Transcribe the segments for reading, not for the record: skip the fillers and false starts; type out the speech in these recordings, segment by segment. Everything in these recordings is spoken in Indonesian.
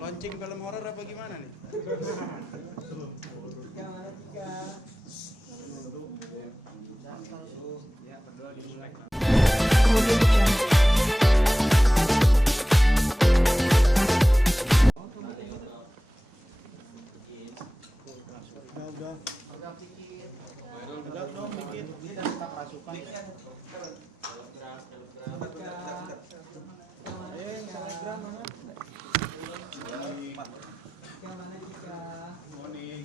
Launching film horor apa gimana nih? Ya, berdoa dimulai. Udah dong bikin. Dia dan tetap rasukan. Telegram mana? Yang mana Cika? Morning.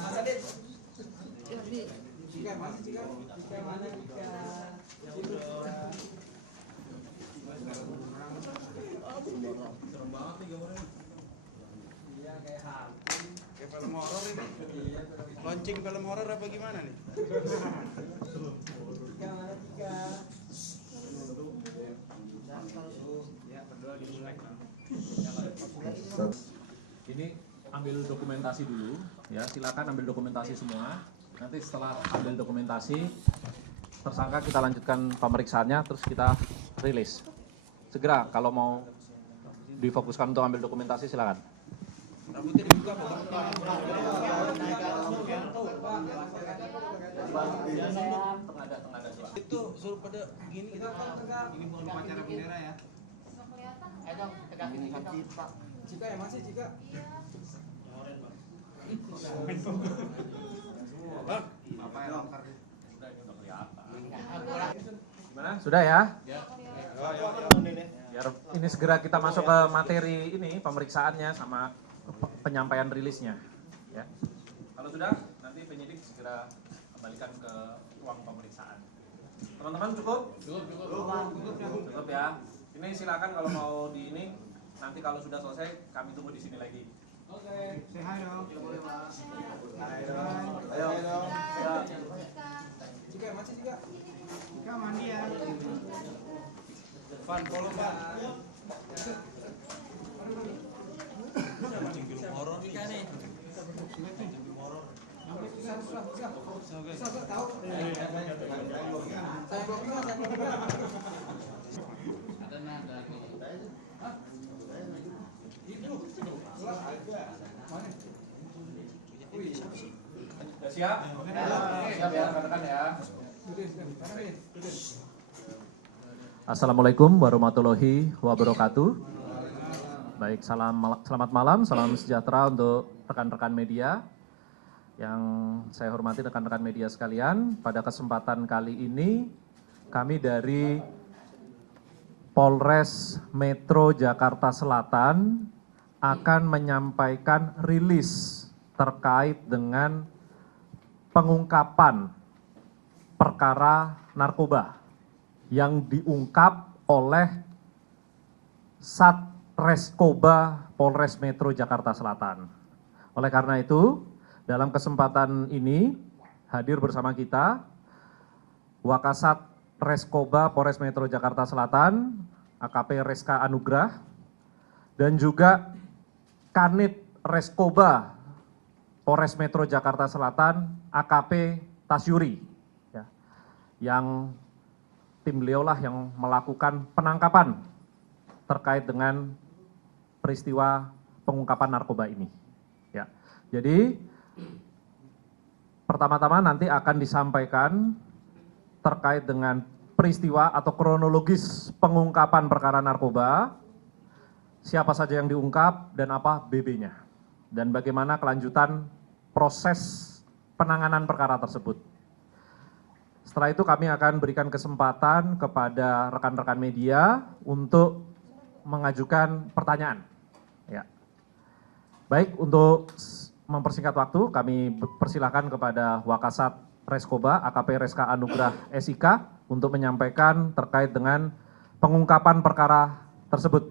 Mas Adit. Cika masih Cika? Cika mana Cika? Serem banget nih gambarnya. Iya kayak hantu. Kayak film horor ini. Launching film horor apa gimana nih? Cika mana Cika? Ya, berdoa dimulai. Ini ambil dokumentasi dulu, ya silakan ambil dokumentasi semua. Nanti setelah ambil dokumentasi, tersangka kita lanjutkan pemeriksaannya, terus kita rilis. Segera kalau mau difokuskan untuk ambil dokumentasi silakan. Rambutnya dibuka Pak. Itu suruh pada gini gitu. Ini bukan upacara bendera ya. Dong, tegangin dikit dong. Cika ya masih Cika? Bang, apa yang longkar? Gimana? Sudah ya? Biar ini segera kita masuk ke materi ini pemeriksaannya sama penyampaian rilisnya. Ya. Kalau sudah, nanti penyidik segera kembalikan ke ruang pemeriksaan. Teman-teman cukup? Cukup ya. Ini silakan kalau mau di ini, nanti kalau sudah selesai kami tunggu di sini lagi. Oke, say hi dong. Ayo. Ya. Cika masih Cika? Cika mandi ya. Van, follow Van. Film horor Cika nih. Film horor. Susah tahu. Saya blokir. Siap? Siap ya rekan-rekan ya. Assalamualaikum warahmatullahi wabarakatuh. Baik, selamat malam, salam sejahtera untuk rekan-rekan media. Yang saya hormati rekan-rekan media sekalian, pada kesempatan kali ini kami dari Polres Metro Jakarta Selatan akan menyampaikan rilis terkait dengan pengungkapan perkara narkoba yang diungkap oleh Satreskoba Polres Metro Jakarta Selatan. Oleh karena itu, dalam kesempatan ini hadir bersama kita Wakasat Reskoba Polres Metro Jakarta Selatan, AKP Reska Anugrah, dan juga Kanit Reskoba Polres Metro Jakarta Selatan, AKP Tasyuri, ya, yang tim beliau lah yang melakukan penangkapan terkait dengan peristiwa pengungkapan narkoba ini. Ya, jadi pertama-tama nanti akan disampaikan terkait dengan peristiwa atau kronologis pengungkapan perkara narkoba, siapa saja yang diungkap dan apa BB-nya, dan bagaimana kelanjutan proses penanganan perkara tersebut. Setelah itu kami akan berikan kesempatan kepada rekan-rekan media untuk mengajukan pertanyaan. Ya. Baik, untuk mempersingkat waktu, kami persilakan kepada Wakasat Reskoba, AKP Reska Anugrah SIK, untuk menyampaikan terkait dengan pengungkapan perkara tersebut.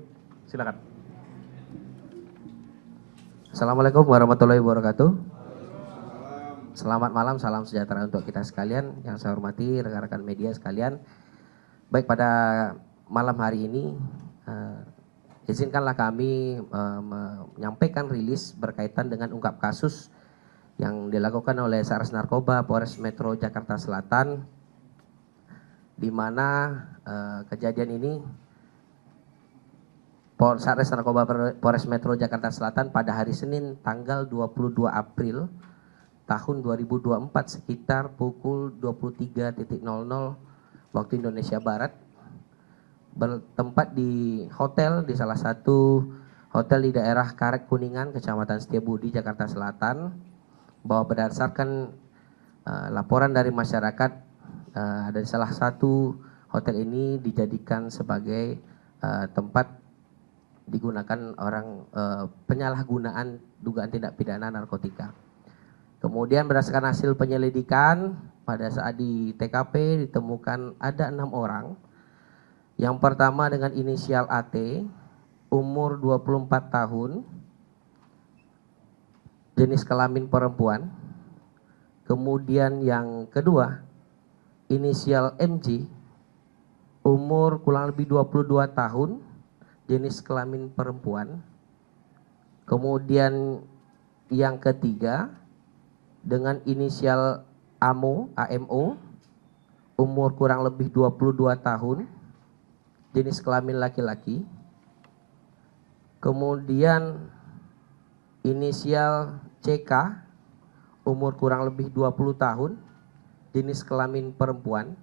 Silakan. Assalamualaikum warahmatullahi wabarakatuh. Selamat malam, salam sejahtera untuk kita sekalian. Yang saya hormati rekan-rekan media sekalian. Baik, pada malam hari ini izinkanlah kami menyampaikan rilis berkaitan dengan ungkap kasus yang dilakukan oleh Satres Narkoba Polres Metro Jakarta Selatan di mana kejadian ini Satres Narkoba Polres Metro Jakarta Selatan pada hari Senin tanggal 22 April tahun 2024 sekitar pukul 23.00 waktu Indonesia Barat bertempat di hotel, di salah satu hotel di daerah Karet Kuningan, Kecamatan Setiabudi, Jakarta Selatan, bahwa berdasarkan laporan dari masyarakat dari salah satu hotel ini dijadikan sebagai tempat digunakan orang penyalahgunaan dugaan tindak pidana narkotika. Kemudian berdasarkan hasil penyelidikan pada saat di TKP ditemukan ada 6 orang. Yang pertama dengan inisial AT, umur 24 tahun, jenis kelamin perempuan. Kemudian yang kedua, inisial MJ, umur kurang lebih 22 tahun, jenis kelamin perempuan. Kemudian yang ketiga, dengan inisial AMO, umur kurang lebih 22 tahun, jenis kelamin laki-laki. Kemudian inisial CK, umur kurang lebih 20 tahun, jenis kelamin perempuan.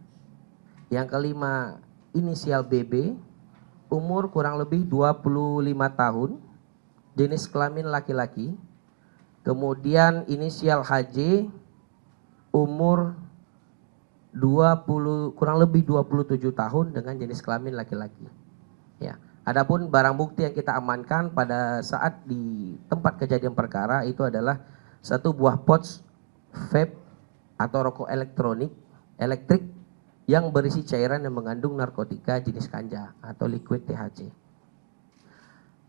Yang kelima, inisial BB, umur kurang lebih 25 tahun, jenis kelamin laki-laki. Kemudian inisial HJ, umur kurang lebih 27 tahun dengan jenis kelamin laki-laki. Ya. Adapun barang bukti yang kita amankan pada saat di tempat kejadian perkara itu adalah satu buah pouch vape atau rokok elektrik yang berisi cairan yang mengandung narkotika jenis ganja atau liquid THC.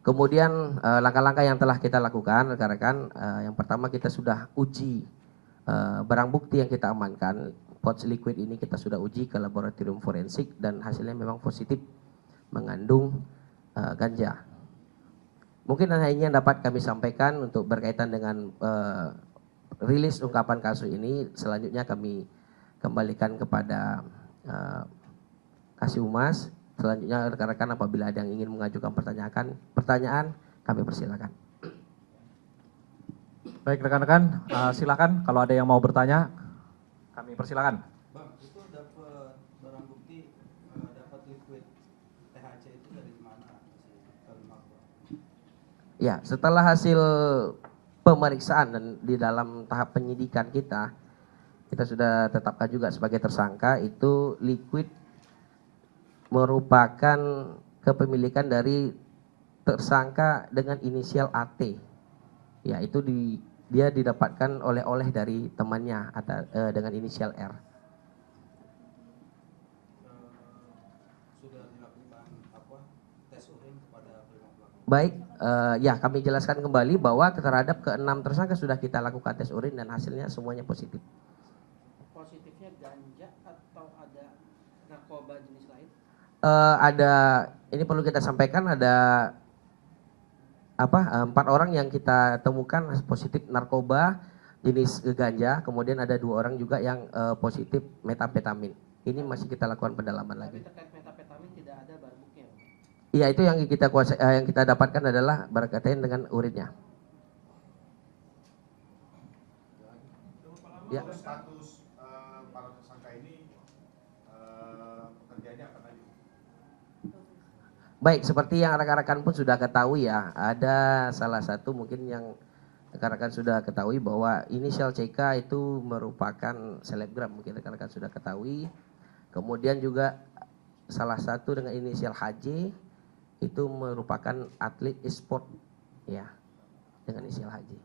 Kemudian langkah-langkah yang telah kita lakukan rekan-rekan, yang pertama kita sudah uji barang bukti yang kita amankan. Pouch liquid ini kita sudah uji ke laboratorium forensik dan hasilnya memang positif mengandung ganja. Mungkin hanya ini yang dapat kami sampaikan untuk berkaitan dengan rilis ungkapan kasus ini. Selanjutnya kami kembalikan kepada Kasih Humas. Selanjutnya rekan-rekan apabila ada yang ingin mengajukan pertanyaan kami persilakan. Baik rekan-rekan, silakan kalau ada yang mau bertanya, kami persilakan. Bang, itu dapat barang bukti, dapat liquid THC itu dari mana? Ya, setelah hasil pemeriksaan dan di dalam tahap penyidikan kita sudah tetapkan juga sebagai tersangka itu liquid merupakan kepemilikan dari tersangka dengan inisial AT. Ya, itu dia didapatkan oleh dari temannya dengan inisial R. Sudah dilakukan tes urin kepada kelima pelaku? Baik, ya kami jelaskan kembali bahwa terhadap ke-6 tersangka sudah kita lakukan tes urin dan hasilnya semuanya positif. Positifnya ganja atau ada narkoba jenis lain? Ini perlu kita sampaikan ada 4 orang yang kita temukan positif narkoba jenis ganja, kemudian ada 2 orang juga yang positif metamfetamin. Ini masih kita lakukan pendalaman lagi. Tapi terkait metamfetamin tidak ada barang bukti ya? Iya, itu yang kita dapatkan adalah berkaitan dengan urinnya. Ya. Status para tersangka ini pekerjaannya apa tadi? Baik, seperti yang rekan-rekan pun sudah ketahui ya, ada salah satu mungkin yang rekan-rekan sudah ketahui bahwa inisial CK itu merupakan selebgram, mungkin rekan-rekan sudah ketahui. Kemudian juga salah satu dengan inisial HJ itu merupakan atlet e-sport ya, dengan inisial HJ.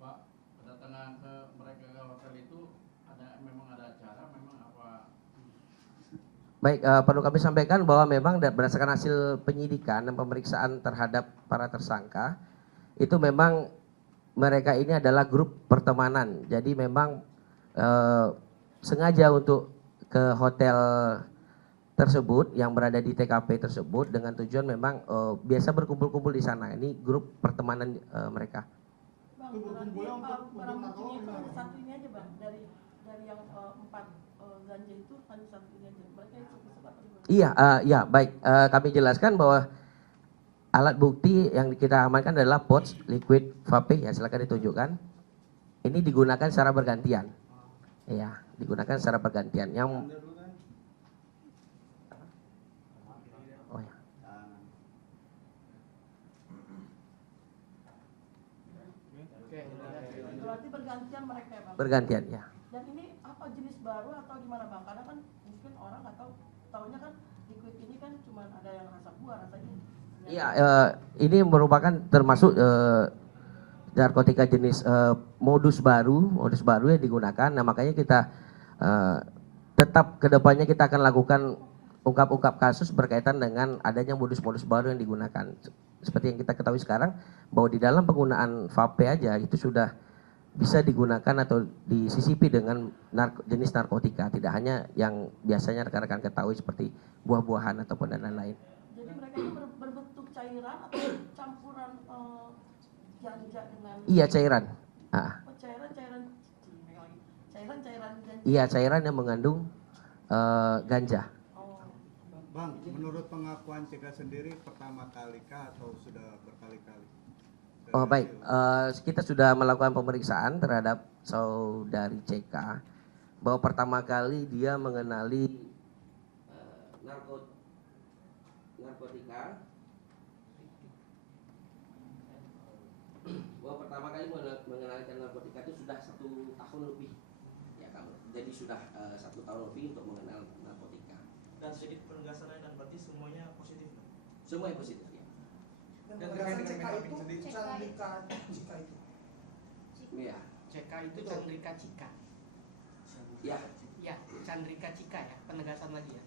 Pak, kedatangan ke mereka ke hotel itu memang ada acara, memang apa? Baik, perlu kami sampaikan bahwa memang berdasarkan hasil penyidikan dan pemeriksaan terhadap para tersangka, itu memang mereka ini adalah grup pertemanan. Jadi memang sengaja untuk ke hotel tersebut yang berada di TKP tersebut dengan tujuan memang biasa berkumpul-kumpul di sana. Ini grup pertemanan mereka. Bang, berarti barang buktinya itu hanya satu ini aja bang, dari yang 4 ganja itu hanya satu ini aja. Mereka Iya, ya baik. Kami jelaskan bahwa alat bukti yang kita amankan adalah pouch liquid vape. Ya silakan ditunjukkan. Ini digunakan secara bergantian. Ya, digunakan secara bergantian. Yang oh, ya. Berarti bergantian mereka ya Bang? Bergantian ya. Dan ini apa jenis baru atau gimana Bang? Karena kan mungkin orang nggak tahu, taunya kan liquid ini kan cuma ada yang rasa buah, rasanya. Iya, ini merupakan termasuk narkotika jenis modus baru yang digunakan. Nah makanya kita tetap kedepannya kita akan lakukan ungkap-ungkap kasus berkaitan dengan adanya modus-modus baru yang digunakan. Seperti yang kita ketahui sekarang bahwa di dalam penggunaan vape aja itu sudah bisa digunakan atau disisipi dengan jenis narkotika, tidak hanya yang biasanya rekan-rekan ketahui seperti buah-buahan ataupun dan lain-lain. Jadi mereka ini berbentuk cairan atau campuran ganja dengan? Iya cairan. Oh, cairan ganja. Iya cairan yang mengandung ganja. Bang, menurut pengakuan CK sendiri pertama kali kah atau sudah berkali-kali? Oh baik, kita sudah melakukan pemeriksaan terhadap saudari CK bahwa pertama kali dia mengenali narkotika, bahwa pertama kali mengenali narkotika itu sudah 1 tahun lebih, ya kamu. Jadi sudah 1 tahun lebih untuk mengenal narkotika. Dan sedikit penegasan lain, dan berarti semuanya positif. Semuanya positif ya. Dan terkait dengan metapin sendiri. Iya. CK itu Chandrika Cika. Ya. Ya, Chandrika Cika ya, penegasan lagi ya.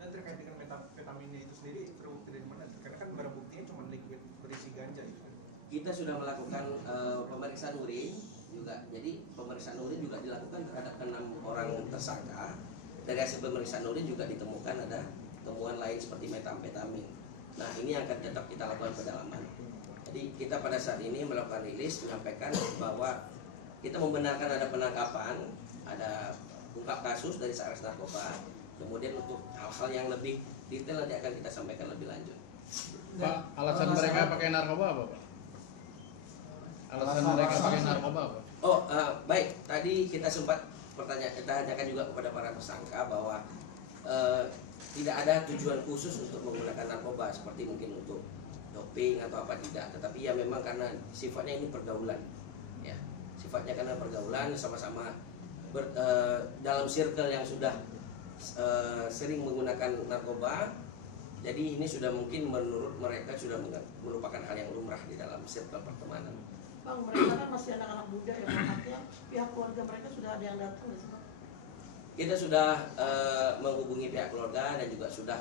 Dan terkait dengan metapetaminnya itu sendiri terbukti dari mana? Karena kan barang buktinya cuma liquid berisi ganja gitu kan. Kita sudah melakukan pemeriksaan urin juga. Jadi pemeriksaan urin juga dilakukan terhadap 6 orang tersangka. Dari hasil pemeriksaan urin juga ditemukan ada temuan lain seperti metamfetamin. Nah ini yang akan tetap kita lakukan pendalaman. Jadi kita pada saat ini melakukan rilis menyampaikan bahwa kita membenarkan ada penangkapan, ada ungkap kasus dari Satres Narkoba. Kemudian untuk hal-hal yang lebih detail nanti akan kita sampaikan lebih lanjut. Pak, alasan mereka pakai narkoba apa Pak? Alasan mereka pakai narkoba apa? Oh baik, tadi kita sempat kita tanyakan juga kepada para tersangka bahwa tidak ada tujuan khusus untuk menggunakan narkoba seperti mungkin untuk doping atau apa tidak, tetapi ya memang karena sifatnya ini pergaulan, ya sifatnya karena pergaulan sama-sama dalam circle yang sudah sering menggunakan narkoba, jadi ini sudah mungkin menurut mereka sudah merupakan hal yang lumrah di dalam circle pertemanan. Bang, mereka kan masih anak-anak muda ya, artinya pihak keluarga mereka sudah ada yang datang nggak sih Bang? Kita sudah menghubungi pihak keluarga dan juga sudah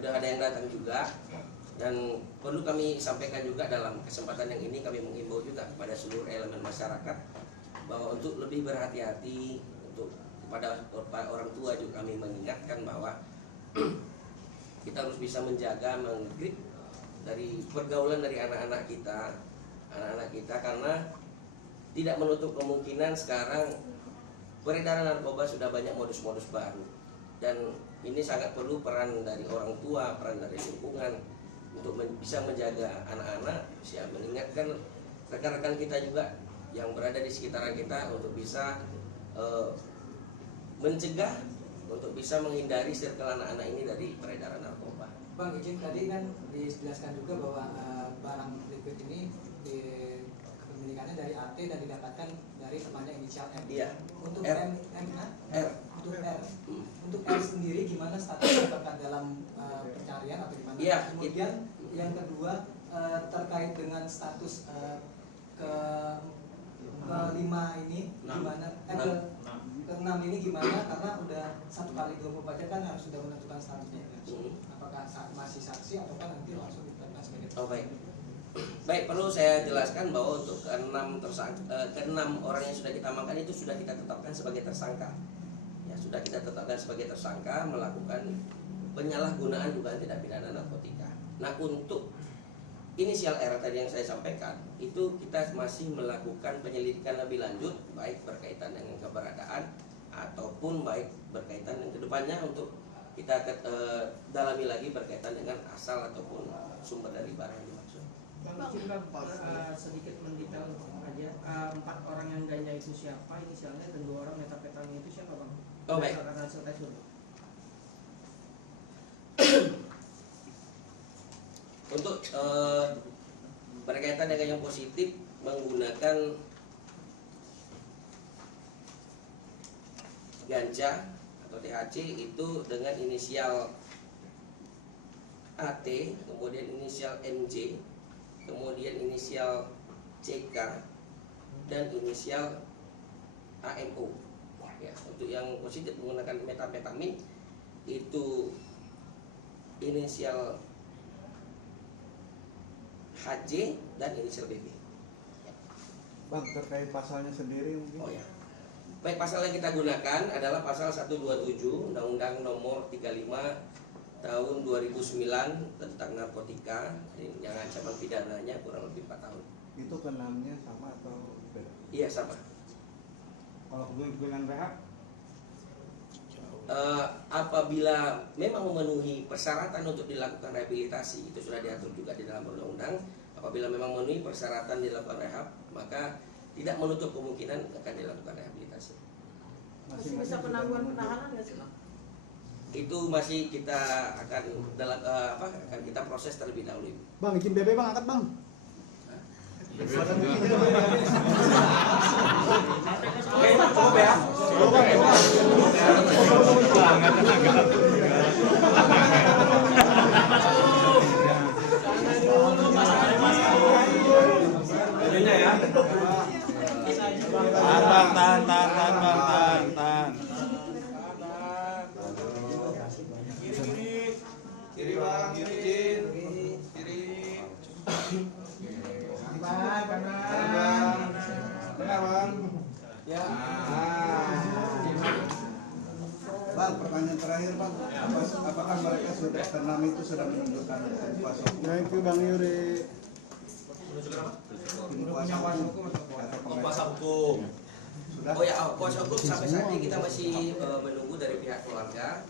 ada yang datang juga, dan perlu kami sampaikan juga dalam kesempatan yang ini kami mengimbau juga kepada seluruh elemen masyarakat bahwa untuk lebih berhati-hati, untuk kepada orang tua juga kami mengingatkan bahwa kita harus bisa menjaga, menggrip dari pergaulan dari anak-anak kita karena tidak menutup kemungkinan sekarang peredaran narkoba sudah banyak modus-modus baru, dan ini sangat perlu peran dari orang tua, peran dari lingkungan untuk bisa menjaga anak-anak, bisa mengingatkan rekan-rekan kita juga yang berada di sekitaran kita untuk bisa mencegah, untuk bisa menghindari circle anak-anak ini dari peredaran narkoba. Bang, izin tadi kan dijelaskan juga bahwa barang liquid ini kepemilikannya dari AT dan didapatkan dari temannya inisial M. Iya. Untuk R. R. Untuk R sendiri gimana statusnya, apakah dalam pencarian atau gimana? Iya. Kemudian yang kedua terkait dengan status kelima ini gimana? Keenam ini gimana? Karena udah 1x24 jam kan harus sudah menentukan statusnya. Apakah masih saksi atau kan nanti langsung ditetapkan sebagai tersangka? Oh baik, perlu saya jelaskan bahwa untuk keenam orang yang sudah kita amankan itu sudah kita tetapkan sebagai tersangka. Ya sudah kita tetapkan sebagai tersangka melakukan penyalahgunaan dugaan tindak pidana narkotika. Nah untuk inisial R tadi yang saya sampaikan itu kita masih melakukan penyelidikan lebih lanjut, baik berkaitan dengan keberadaan ataupun baik berkaitan dengan kedepannya untuk kita dalami lagi berkaitan dengan asal ataupun sumber dari barang yang dimaksud. Bang, izin Bang, sedikit mendetail aja. 4 orang yang ganja itu siapa inisialnya dan 2 orang metafetamina itu siapa Bang? Oh baik. Berdasarkan hasil tes dulu. Untuk berkaitan dengan yang positif menggunakan ganja atau THC itu dengan inisial AT, kemudian inisial MJ, kemudian inisial CK, dan inisial AMO. Ya, untuk yang positif menggunakan metamfetamin itu inisial HJ dan inisial BB. Bang, terkait pasalnya sendiri mungkin. Oh ya. Baik, pasal yang kita gunakan adalah pasal 127 Undang-Undang Nomor 35 Tahun 2009 tentang narkotika yang ancaman pidananya kurang lebih 4 tahun. Itu keenamnya sama atau beda? Iya, sama. Kalau dengan rehab? Apabila memang memenuhi persyaratan untuk dilakukan rehabilitasi, itu sudah diatur juga di dalam undang-undang. Apabila memang memenuhi persyaratan dilakukan rehab, maka tidak menutup kemungkinan akan dilakukan rehabilitasi. Masih bisa penangguhan penahanan nggak sih Bang? Itu masih kita akan akan kita proses terlebih dahulu. Bang, izin BB Bang, angkat Bang. Oke, cukup ya. Bajunya ya. Tahan. Kiri Bang, kiri. Kanan. Tengah Bang. Ya. Bang, pertanyaan terakhir Bang. Apakah mereka sudah keenam itu sudah menunjukkan kuasa hukum? Thank you Bang Yuri. Kuasa hukum. Sudah? Oh ya, kuasa hukum sampai saat ini kita masih menunggu dari pihak keluarga.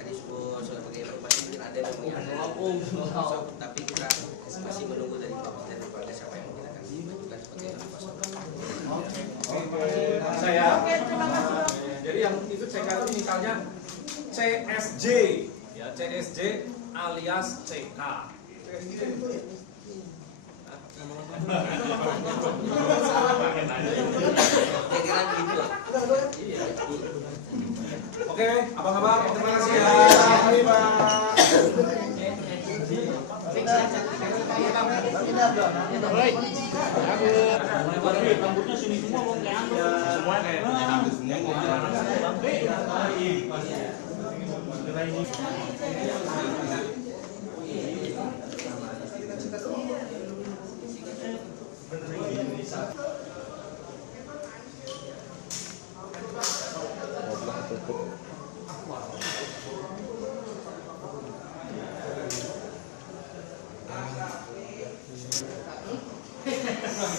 Tadi sudah pakai informasi mungkin ada yang mengajukan kuasa hukum, tapi kita masih menunggu dari keluarga siapa yang mungkin akan dimajukan sebagai kuasa hukum. Saya. Jadi yang itu CK itu misalnya CSJ, ya CSJ alias CK. Oke, abang-abang, terima kasih ya. Mari Rambutnya sini semua mau semua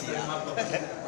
Siap.